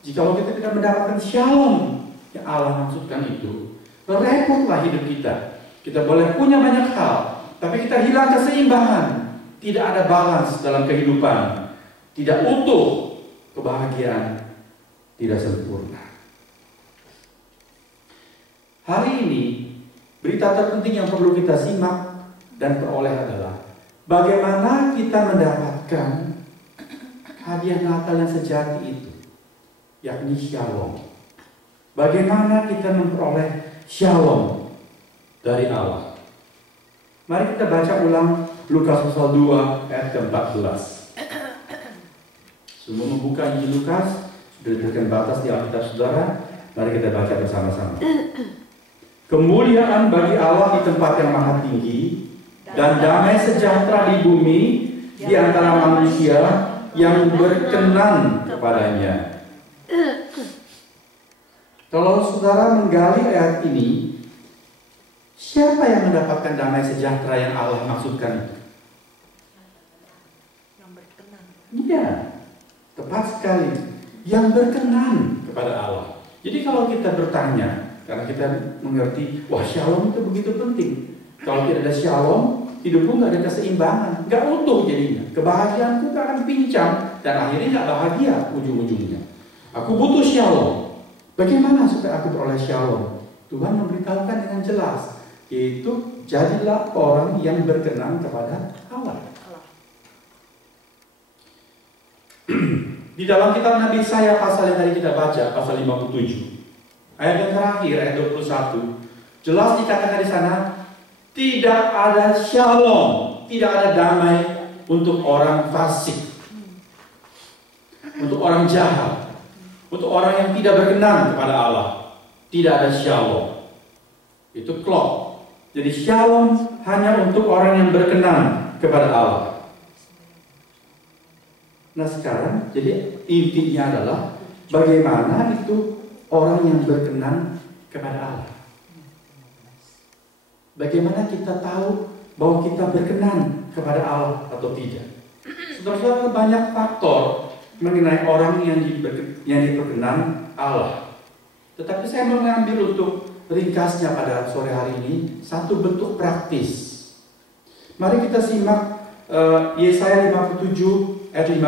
Jikalau kita tidak mendapatkan shalom yang Allah maksudkan itu, repotlah hidup kita. Kita boleh punya banyak hal, tapi kita hilang keseimbangan. Tidak ada balance dalam kehidupan. Tidak utuh. Kebahagiaan tidak sempurna. Hari ini, berita terpenting yang perlu kita simak dan peroleh adalah bagaimana kita mendapatkan hadiah Natal yang sejati itu, yakni shalom. Bagaimana kita memperoleh shalom dari Allah. Mari kita baca ulang Lukas pasal 2 ayat ke-14. Semua membuka Injil Lukas, sudah diberikan batas di Alkitab saudara. Mari kita baca bersama-sama. Kemuliaan bagi Allah di tempat yang maha tinggi, dan damai sejahtera di bumi di antara manusia yang berkenan kepadanya. Kalau saudara menggali ayat ini, siapa yang mendapatkan damai sejahtera yang Allah maksudkan itu? Yang berkenan. Iya, tepat sekali. Yang berkenan kepada Allah. Jadi kalau kita bertanya, karena kita mengerti, wah shalom itu begitu penting. Kalau tidak ada shalom, hidupku nggak ada keseimbangan, nggak utuh jadinya. Kebahagiaanku akan pincang dan akhirnya nggak bahagia ujung-ujungnya. Aku butuh shalom. Bagaimana supaya aku beroleh shalom? Tuhan memberitahukan dengan jelas, yaitu jadilah orang yang berkenan kepada Allah. Di dalam kitab Nabi Yesaya pasal yang tadi kita baca, pasal 57, ayat yang terakhir, ayat 21, jelas dikatakan di sana, tidak ada shalom, tidak ada damai untuk orang fasik, untuk orang jahat, untuk orang yang tidak berkenan kepada Allah. Tidak ada shalom. Itu klop. Jadi shalom hanya untuk orang yang berkenan kepada Allah. Nah sekarang, jadi intinya adalah bagaimana itu orang yang berkenan kepada Allah. Bagaimana kita tahu bahwa kita berkenan kepada Allah atau tidak? Saudara-saudara, banyak faktor mengenai orang yang diperkenan Allah. Tetapi saya mau mengambil untuk ringkasnya pada sore hari ini satu bentuk praktis. Mari kita simak Yesaya 57 ayat 15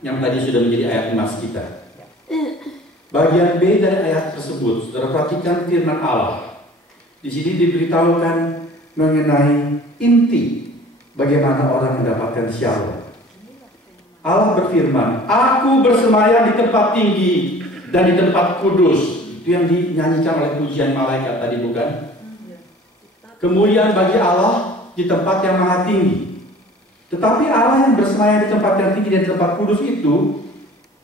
yang tadi sudah menjadi ayat emas kita. Bagian B dari ayat tersebut, saudara perhatikan firman Allah. Di sini diberitahukan mengenai inti bagaimana orang mendapatkan shalom. Allah berfirman, aku bersemayam di tempat tinggi dan di tempat kudus. Itu yang dinyanyikan oleh pujian malaikat tadi, bukan? Kemuliaan bagi Allah di tempat yang maha tinggi. Tetapi Allah yang bersemayam di tempat yang tinggi dan di tempat kudus itu,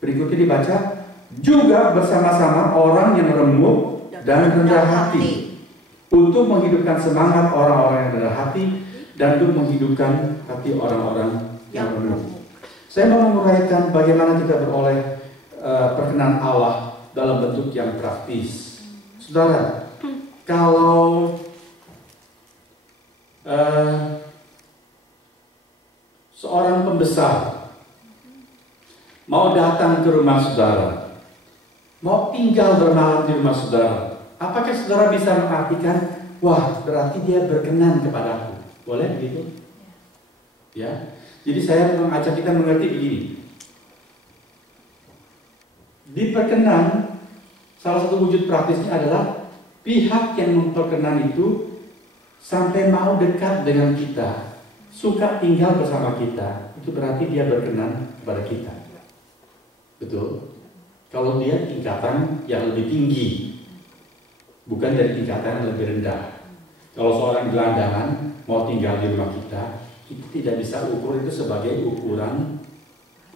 berikutnya dibaca, juga bersama-sama orang yang remuk dan rendah hati, untuk menghidupkan semangat orang-orang yang rendah hati dan untuk menghidupkan hati orang-orang yang remuk. Saya mau menguraikan bagaimana kita beroleh perkenan Allah dalam bentuk yang praktis. Saudara, kalau seorang pembesar mau datang ke rumah saudara, mau tinggal bermalam di rumah saudara, apakah saudara bisa mengartikan, wah berarti dia berkenan kepadaku? Boleh begitu? Ya. Jadi saya mengajak kita mengerti begini. Diperkenan, salah satu wujud praktisnya adalah pihak yang memperkenan itu sampai mau dekat dengan kita, suka tinggal bersama kita, itu berarti dia berkenan kepada kita. Betul? Kalau dia tingkatan yang lebih tinggi, bukan dari tingkatan yang lebih rendah. Kalau seorang gelandangan mau tinggal di rumah kita, kita tidak bisa ukur itu sebagai ukuran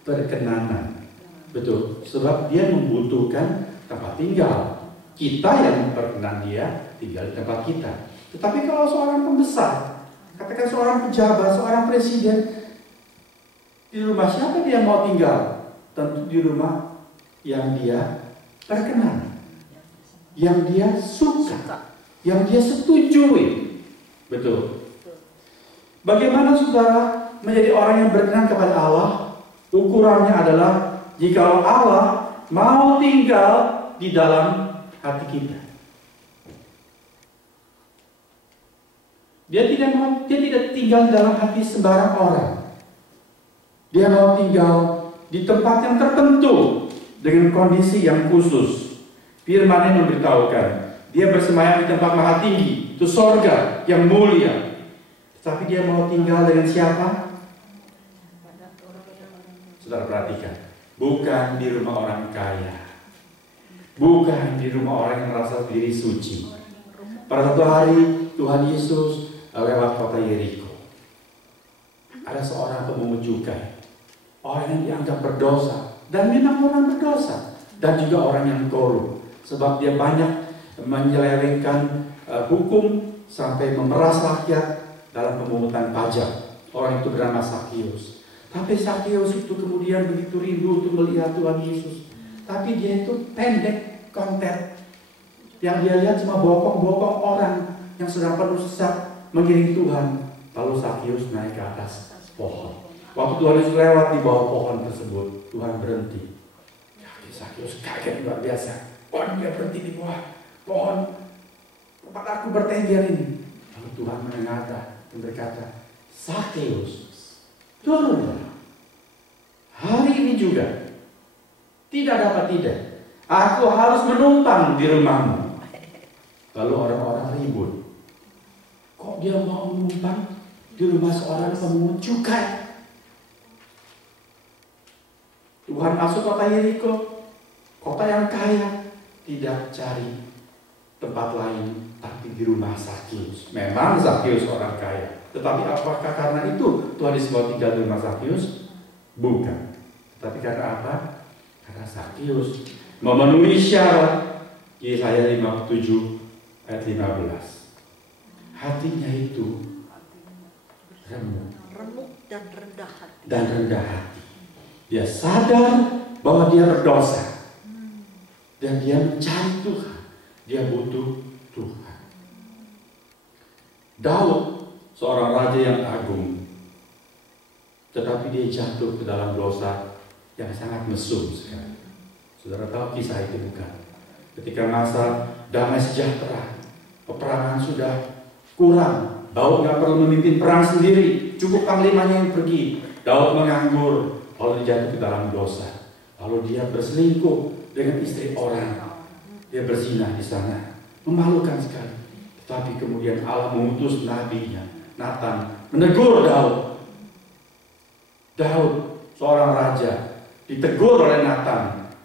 perkenanan. Betul? Sebab dia membutuhkan tempat tinggal. Kita yang memperkenan dia tinggal di tempat kita. Tetapi kalau seorang pembesar, katakan seorang pejabat, seorang presiden, di rumah siapa dia mau tinggal? Tentu di rumah yang dia perkenan, yang dia suka, yang dia setujui. Betul? Bagaimana saudara menjadi orang yang berkenan kepada Allah? Ukurannya adalah jika Allah mau tinggal di dalam hati kita. Dia tidak tinggal dalam hati sembarang orang. Dia mau tinggal di tempat yang tertentu dengan kondisi yang khusus. Firman-Nya memberitahukan, dia bersemayam di tempat maha tinggi, itu sorga yang mulia. Tapi dia mau tinggal dengan siapa? Saudara perhatikan, bukan di rumah orang kaya, bukan di rumah orang yang merasa diri suci. Pada satu hari Tuhan Yesus lewat kota Yeriko. Ada seorang pemungut cukai, orang yang dianggap berdosa, dan memang orang berdosa, dan juga orang yang korup, sebab dia banyak menyelewengkan hukum sampai memeras rakyat dalam pemungutan pajak. Orang itu bernama Sakius. Tapi Sakius itu kemudian begitu rindu untuk melihat Tuhan Yesus. Tapi dia itu pendek, konten. Yang dia lihat cuma bokong-bokong orang yang sedang penuh sesak mengiring Tuhan. Lalu Sakius naik ke atas pohon. Waktu Tuhan Yesus lewat di bawah pohon tersebut, Tuhan berhenti. Sakius kaget luar biasa. Dia berhenti di bawah pohon tempat aku bertengger ini. Lalu Tuhan menengadah dan berkata, Sakius, turunlah. Hari ini juga. Tidak dapat tidak. Aku harus menumpang di rumahmu. Lalu orang-orang ribut. Kok dia mau menumpang di rumah seorang pemungut cukai? Tuhan masuk kota Yeriko, kota yang kaya, tidak cari tempat lain, tapi di rumah Sakius. Memang Sakius orang kaya, tetapi apakah karena itu Tuhan disebut tinggal di rumah Sakius? Bukan. Tapi karena apa? Karena Sakius memenuhi syarat Yesaya 57 ayat 15. Hatinya itu remuk dan rendah hati. Dia sadar bahwa dia berdosa dan dia mencari Tuhan. Dia butuh Tuhan. Daud, seorang raja yang agung, tetapi dia jatuh ke dalam dosa yang sangat mesum sekali. Saudara tahu kisah itu bukan? Ketika masa damai sejahtera, peperangan sudah kurang, Daud nggak perlu memimpin perang sendiri, cukup panglimanya yang pergi. Daud menganggur, lalu dia jatuh ke dalam dosa. Lalu dia berselingkuh dengan istri orang. Dia berzina di sana, memalukan sekali. Tetapi kemudian Allah mengutus nabinya, Nathan, menegur Daud. Daud, seorang raja, ditegur oleh Nathan.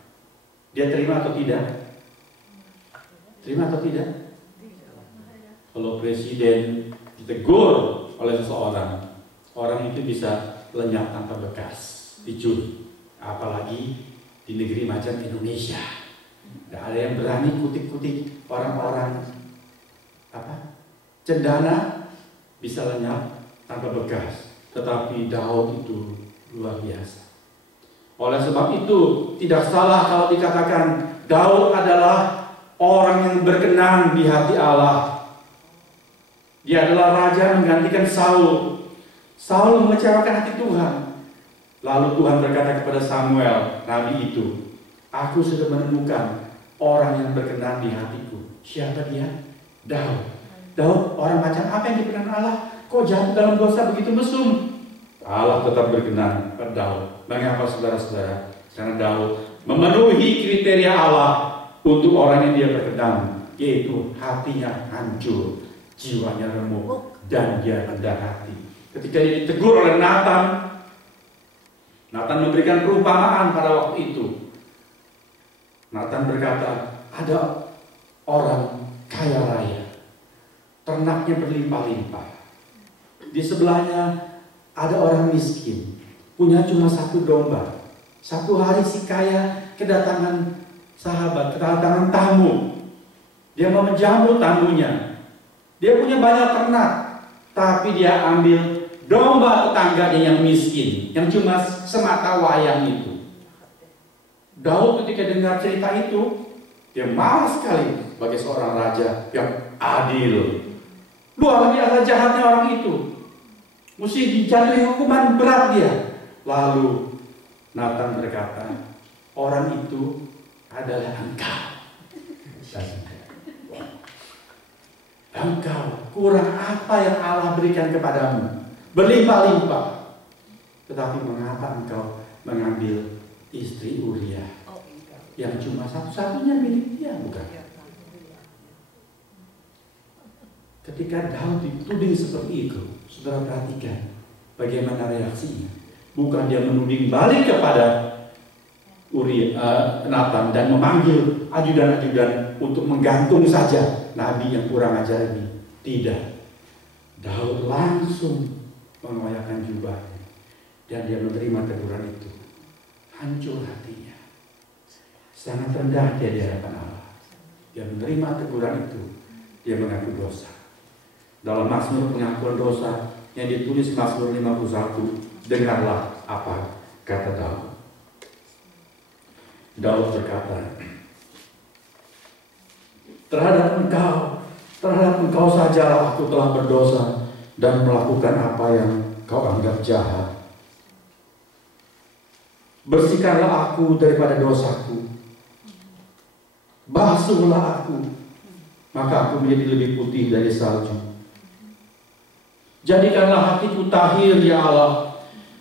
Dia terima atau tidak? Terima atau tidak? Kalau presiden ditegur oleh seseorang, orang itu bisa lenyap tanpa bekas, dicuri. Apalagi di negeri macam Indonesia, tidak ada yang berani kutik-kutik orang-orang cendana, bisa lenyap tanpa bekas. Tetapi Daud itu luar biasa. Oleh sebab itu tidak salah kalau dikatakan Daud adalah orang yang berkenan di hati Allah. Dia adalah raja menggantikan Saul. Saul mengecewakan hati Tuhan. Lalu Tuhan berkata kepada Samuel, nabi itu, aku sudah menemukan orang yang berkenan di hatiku. Siapa dia? Daud. Daud orang macam apa yang diperkenan Allah? Kok jatuh dalam dosa begitu mesum? Allah tetap berkenan pada Daud. Mengapa saudara-saudara? Karena Daud memenuhi kriteria Allah untuk orang yang dia berkenan, yaitu hatinya hancur, jiwanya remuk, dan dia rendah hati. Ketika dia ditegur oleh Nathan memberikan perumpamaan pada waktu itu. Nathan berkata, ada orang kaya raya, ternaknya berlimpah-limpah. Di sebelahnya ada orang miskin, punya cuma satu domba. Satu hari si kaya kedatangan sahabat, kedatangan tamu. Dia mau menjamu tamunya. Dia punya banyak ternak, tapi dia ambil domba tetangganya yang miskin, yang cuma semata wayang itu. Daud ketika dengar cerita itu, dia marah sekali sebagai seorang raja yang adil. Luar biasa jahatnya orang itu. Mesti dijatuhi hukuman berat dia. Lalu Nathan berkata, orang itu adalah engkau. Engkau kurang apa yang Allah berikan kepadamu? Berlimpah-limpah. Tetapi mengapa engkau mengambil istri Uria yang cuma satu-satunya milik dia, bukan? Ketika Daud dituding seperti itu, saudara perhatikan bagaimana reaksinya. Bukan dia menuding balik kepada Nathan dan memanggil ajudan-ajudan untuk menggantung saja nabi yang kurang ajar ini. Tidak. Daud langsung mengoyakkan jubahnya dan dia menerima teguran itu. Hancur hatinya. Sangat rendah dia di hadapan Allah. Dia menerima teguran itu. Dia mengaku dosa. Dalam Mazmur pengakuan dosa yang ditulis Mazmur 51, dengarlah apa kata Daud. Daud berkata, terhadap engkau sajalah aku telah berdosa dan melakukan apa yang kau anggap jahat. Bersihkanlah aku daripada dosaku, basuhlah aku, maka aku menjadi lebih putih dari salju. Jadikanlah hatiku tahir, ya Allah,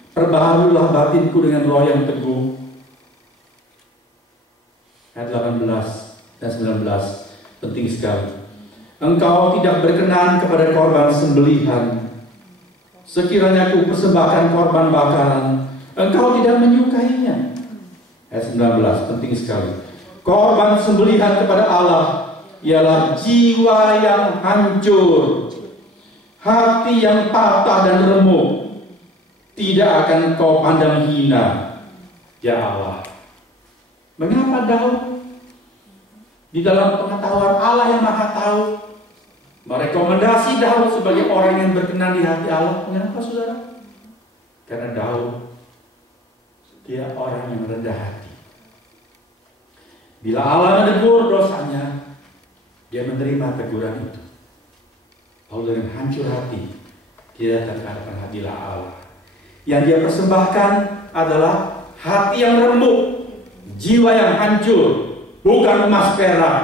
perbaharulah batinku dengan roh yang teguh. Ayat 18 dan 19 penting sekali. Engkau tidak berkenan kepada korban sembelihan. Sekiranya aku persembahkan korban bakaran, engkau tidak menyukainya. Ayat 19 penting sekali. Korban sembelihan kepada Allah ialah jiwa yang hancur, hati yang patah dan remuk. Tidak akan kau pandang hina, ya Allah. Mengapa Daud di dalam pengetahuan Allah yang Maha Tahu merekomendasi Daud sebagai orang yang berkenan di hati Allah? Mengapa, saudara? Karena Daud dia orang yang rendah hati. Bila Allah menegur dosanya, dia menerima teguran itu. Lalu dengan hancur hati dia datang ke hadapan hadirat Allah. Yang dia persembahkan adalah hati yang remuk, jiwa yang hancur, bukan emas perak,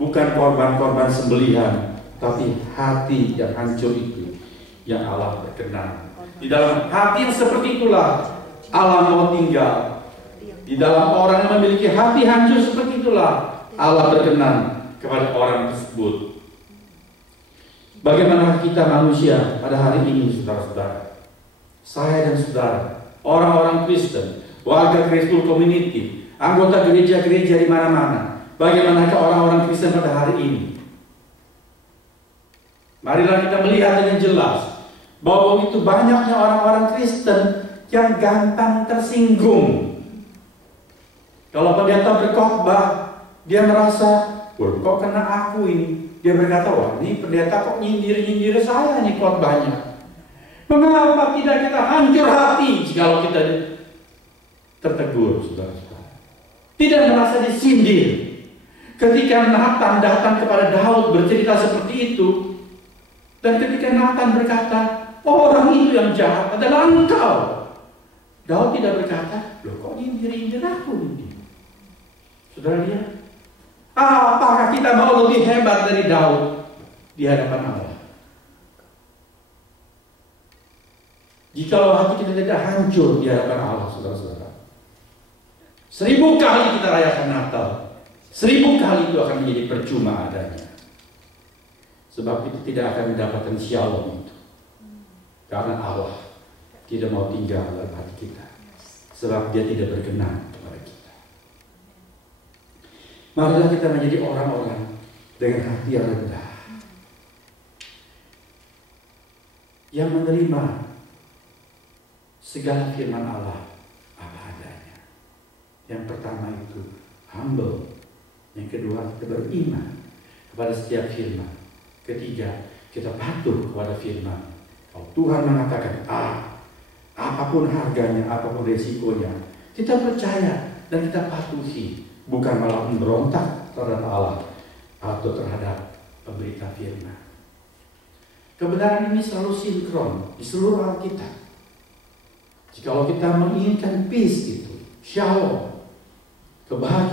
bukan korban-korban sembelihan, tapi hati yang hancur itu yang Allah berkenan. Di dalam hati yang seperti itulah Allah mau tinggal. Di dalam orang yang memiliki hati hancur seperti itulah Allah berkenan kepada orang tersebut. Bagaimana kita manusia pada hari ini, saudara-saudara? Saya dan saudara, orang-orang Kristen, warga Kristus Community, anggota gereja-gereja di mana-mana. Bagaimanakah orang-orang Kristen pada hari ini? Marilah kita melihat dengan jelas bahwa itu banyaknya orang-orang Kristen yang gampang tersinggung. Kalau pendeta berkhotbah, dia merasa, kok kena aku ini? Dia berkata, wah ini pendeta kok nyindir-nyindir saya nih khotbahnya. Mengapa tidak kita hancur hati jika kita tertegur, saudara-saudara? Tidak merasa disindir. Ketika Nathan datang kepada Daud bercerita seperti itu, dan ketika Nathan berkata, orang itu yang jahat adalah engkau, Daud tidak berkata, loh kok nyindir-nyindir aku ini? Saudara lihat, apakah kita mau lebih hebat dari Daud di hadapan Allah? Jika hati kita tidak hancur di hadapan Allah, saudara-saudara, 1000 kali kita rayakan Natal, 1000 kali itu akan menjadi percuma adanya. Sebab kita tidak akan mendapatkan shalom itu. Karena Allah tidak mau tinggal dalam hati kita. Sebab dia tidak berkenan kepada kita. Marilah kita menjadi orang-orang dengan hati yang rendah, yang menerima segala firman Allah apa adanya. Yang pertama itu humble. Yang kedua kita beriman kepada setiap firman. Ketiga kita patuh kepada firman. Kalau Tuhan mengatakan apapun harganya, apapun resikonya, kita percaya dan kita patuhi. Bukan malah memberontak terhadap Allah atau terhadap pemberita firman. Kebenaran ini selalu sinkron di seluruh Alkitab. Jikalau kita menginginkan peace itu, shalom, Kebahagiaan